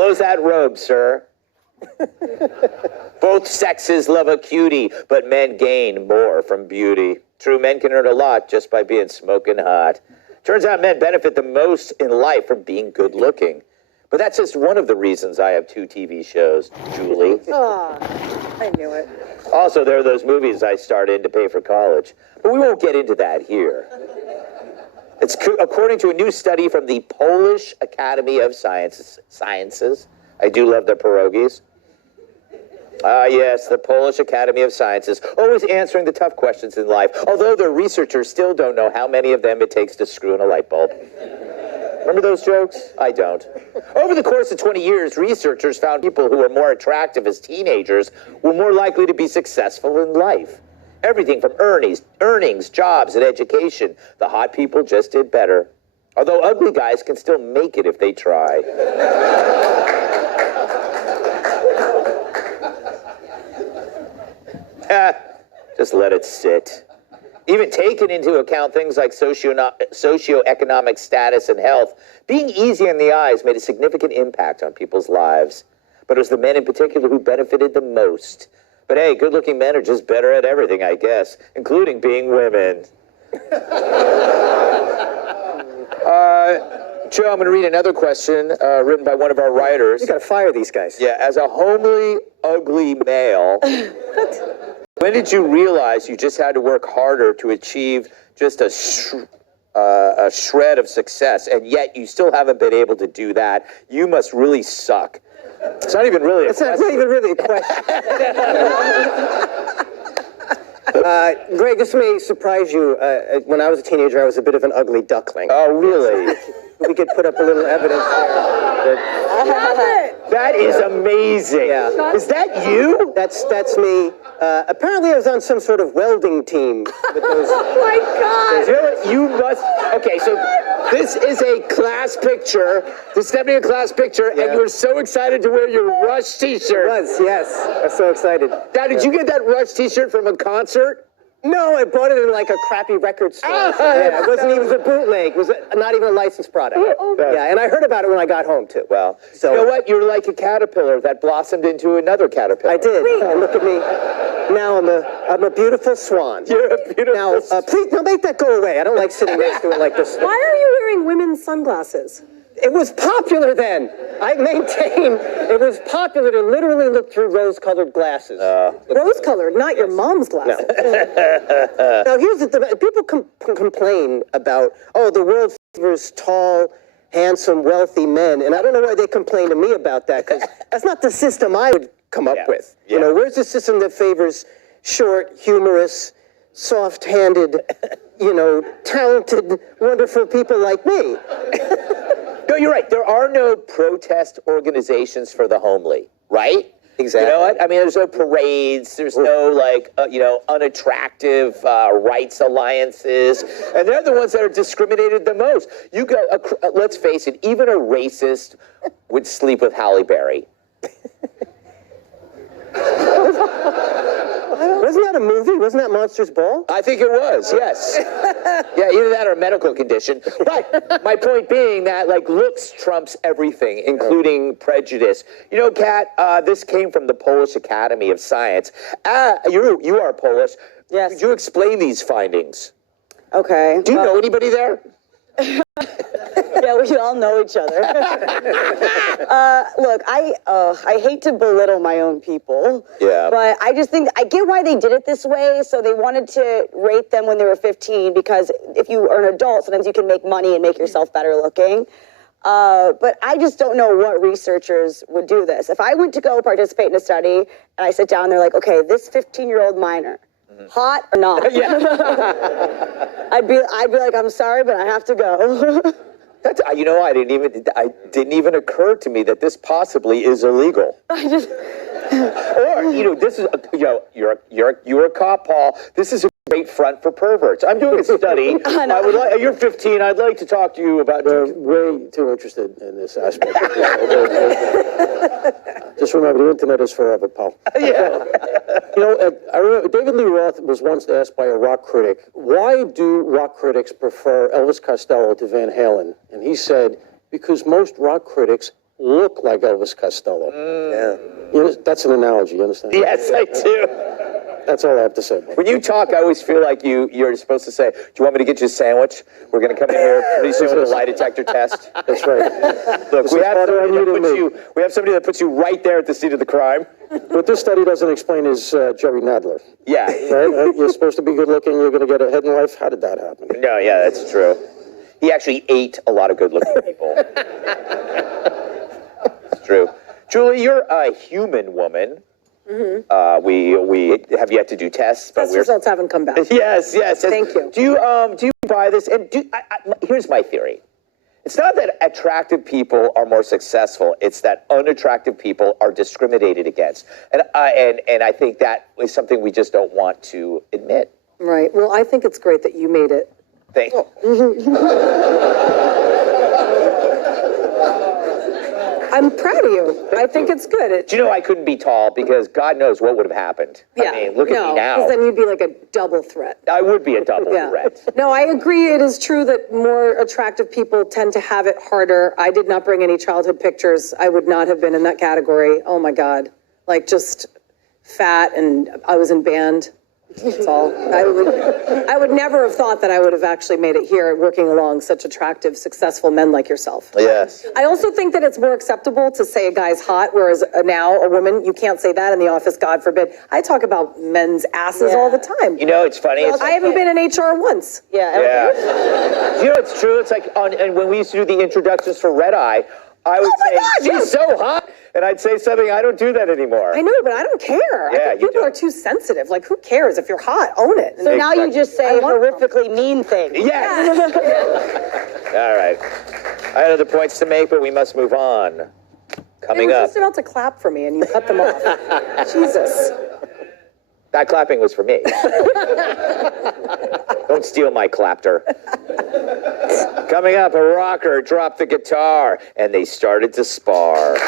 Close that robe, sir. Both sexes love a cutie, but men gain more from beauty. True, men can earn a lot just by being smoking hot. Turns out men benefit the most in life from being good looking. But that's just one of the reasons I have 2 TV shows, Julie. Oh, I knew it. Also, there are those movies I starred in to pay for college. But we won't get into that here. It's according to a new study from the Polish Academy of Sciences. I do love their pierogies. Ah, yes, the Polish Academy of Sciences, always answering the tough questions in life, although their researchers still don't know how many of them it takes to screw in a light bulb. Remember those jokes? I don't. Over the course of 20 years, researchers found people who were more attractive as teenagers were more likely to be successful in life. Everything from earnings, jobs, and education. The hot people just did better. Although ugly guys can still make it if they try. Just let it sit. Even taking into account things like socioeconomic status and health, being easy in the eyes made a significant impact on people's lives. But it was the men in particular who benefited the most. But hey, good-looking men are just better at everything, I guess, including being women. Joe, I'm going to read another question written by one of our writers. You got to fire these guys. Yeah, as a homely, ugly male, when did you realize you just had to work harder to achieve just a shred of success, and yet you still haven't been able to do that? You must really suck. It's not even really a question. It's not even really a question. Greg, this may surprise you. When I was a teenager, I was a bit of an ugly duckling. Oh, really? We could put up a little evidence there. That is amazing. Yeah. Is that you? That's me. Apparently, I was on some sort of welding team with those. Oh my God! You know what? You must. Okay, so this is a class picture. This is definitely a class picture, Yeah. and you were so excited to wear your Rush T-shirt. It was, yes. I was so excited. Now, did you get that Rush T-shirt from a concert? No, I bought it in like a crappy record store. Yeah, it wasn't even a bootleg. It was not even a licensed product. Yeah, and I heard about it when I got home too. Well, so, you know what? You're like a caterpillar that blossomed into another caterpillar. I did. Look at me. Now I'm a beautiful swan. You're a beautiful Now, please, now make that go away. I don't like sitting next to it like this. Why are you wearing women's sunglasses? It was popular then. I maintain it was popular to literally look through rose-colored glasses. Rose-colored, not your mom's glasses. Now, here's the thing. People complain about, the world favors tall, handsome, wealthy men. And I don't know why they complain to me about that, because that's not the system I would come up with. Yeah. You know, where's the system that favors short, humorous, soft-handed, talented, wonderful people like me? No, you're right. There are no protest organizations for the homely, right? Exactly. You know what? I mean, there's no parades. There's no, unattractive rights alliances. And they're the ones that are discriminated the most. You go, let's face it, even a racist would sleep with Halle Berry. Wasn't that a movie? Wasn't that Monsters Ball? I think it was, yes. Yeah, either that or a medical condition. But my point being that, looks trumps everything, including prejudice. You know, Kat, this came from the Polish Academy of Science. You are Polish. Yes. Could you explain these findings? Okay. Do you know anybody there? Yeah, we all know each other. Look, I hate to belittle my own people. Yeah. But I just think, I get why they did it this way. So they wanted to rate them when they were 15, because if you are an adult, sometimes you can make money and make yourself better looking. But I just don't know what researchers would do this. If I went to go participate in a study and I sit down, they're like, okay, this 15-year-old minor, hot or not? Yeah. I'd be like, I'm sorry, but I have to go. It didn't even occur to me that this possibly is illegal. Or, this is, you're a cop, Paul. This is a great front for perverts. I'm doing a study. You're 15. I'd like to talk to you about. We're way too interested in this aspect. Just remember, the internet is forever, Paul. Yeah. I remember David Lee Roth was once asked by a rock critic, why do rock critics prefer Elvis Costello to Van Halen? And he said, because most rock critics look like Elvis Costello. That's an analogy, you understand? Yes, I do. That's all I have to say about it. When you talk, I always feel like you're supposed to say, do you want me to get you a sandwich? We're going to come in here pretty soon with a lie detector test. That's right. Look, we have, harder on you than me. we have somebody that puts you right there at the scene of the crime. What this study doesn't explain is Jerry Nadler. Yeah. Right? You're supposed to be good looking, you're going to get ahead in life. How did that happen? No, yeah, that's true. He actually ate a lot of good-looking people. It's true. Julie, you're a human woman. Mm-hmm. We have yet to do tests, but Test results haven't come back. Yes. Thank you. Do you buy this? And here's my theory. It's not that attractive people are more successful. It's that unattractive people are discriminated against. And I think that is something we just don't want to admit. Right. Well, I think it's great that you made it. Thank you. I'm proud of you. I think it's good. Do you know I couldn't be tall because God knows what would have happened. Yeah. I mean, look at me now. Because then you'd be like a double threat. I would be a double Yeah. threat. No, I agree. It is true that more attractive people tend to have it harder. I did not bring any childhood pictures. I would not have been in that category. Oh my God. Like just fat, and I was in band. That's all. I would never have thought that I would have actually made it here working along such attractive, successful men like yourself. Yes. I also think that it's more acceptable to say a guy's hot, whereas now a woman, you can't say that in the office, God forbid. I talk about men's asses all the time. You know, it's funny. I haven't been in HR once. Yeah. You know, it's true. It's like and when we used to do the introductions for Red Eye, I would say, God, she's yes. so hot. And I'd say something, I don't do that anymore. I know, but I don't care. Yeah, I think you people don't. are too sensitive. Like, who cares? If you're hot, own it. So now you just say horrifically mean things. Yes. All right. I had other points to make, but we must move on. They Coming were up. just about to clap for me, and you cut them off. Jesus. That clapping was for me. Don't steal my clapter. Coming up, a rocker dropped the guitar, and they started to spar.